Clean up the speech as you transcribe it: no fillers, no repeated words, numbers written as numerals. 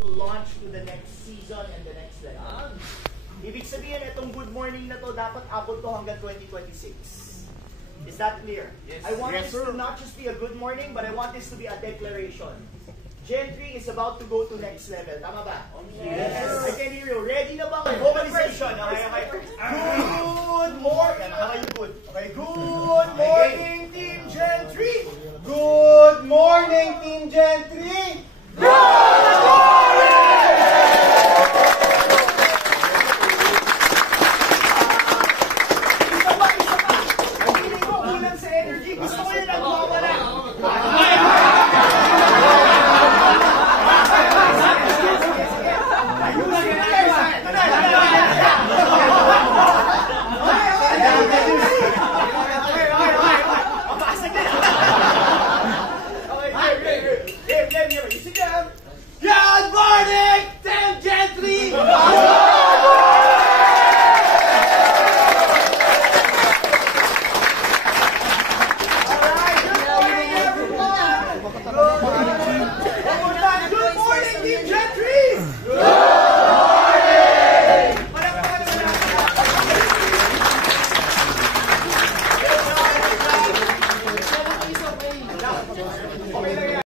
to launch to the next season and the next level. Ibig sabihin, itong good morning na to, dapat abot to hanggang 2026. Is that clear? Yes. I want Yes, this to not just be a good morning, but I want this to be a declaration. Gen 3 is about to go to next level. Tama ba? Yes. I can hear you. Ready na ba? Mobilization. Okay. Good morning. Okay, good. Okay, good morning, Team Gen 3. Good morning, Team Gen 3! Good